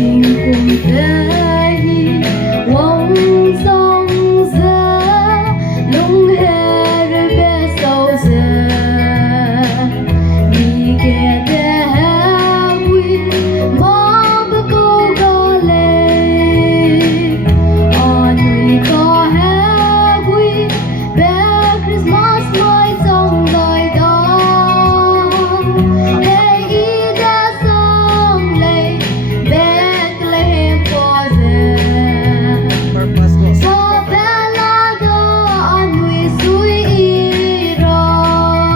tình cùng thế vòng sông giữa lung hè rồi bé sâu giờ đi kẻ té quy mơ bơ cô gò lê on we có hè quy bé Christmas mới trong đời đó hey ý đã xong lệ bé lấy hem qua giờ so bé la đó on we suy ý rồi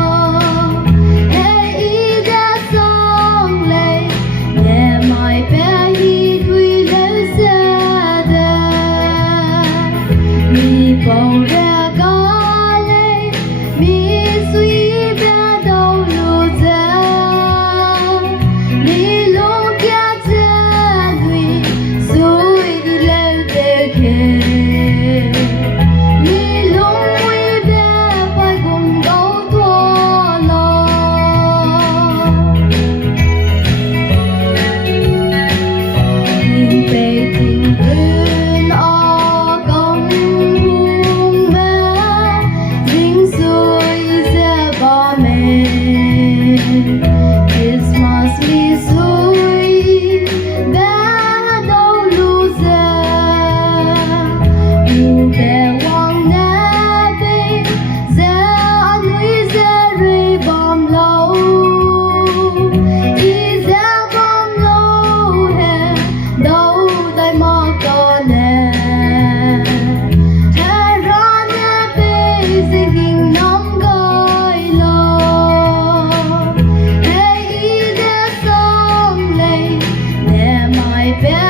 hey ý đã xong lệ nhẹ mai bé hi đuôi lấy xe đời mi bầu ra có lệ mi suy bé đâu lù giờ mi lúc kia cha đuôi suy đi lên để kề mi lúc quý bé phải cùng đâu thua lo tình bề tình bên ở công hùng bé dính xuôi ra bỏ mẹ Christmas mi xuôi bé đâu lù giờ u bé hoang nè bé ra núi ra rơi bom lâu ý ra bom lâu hè đâu tay mò con nè hè ra nè bé dinh hình nóng gọi lo hey ý đã xong lệ nè mai bé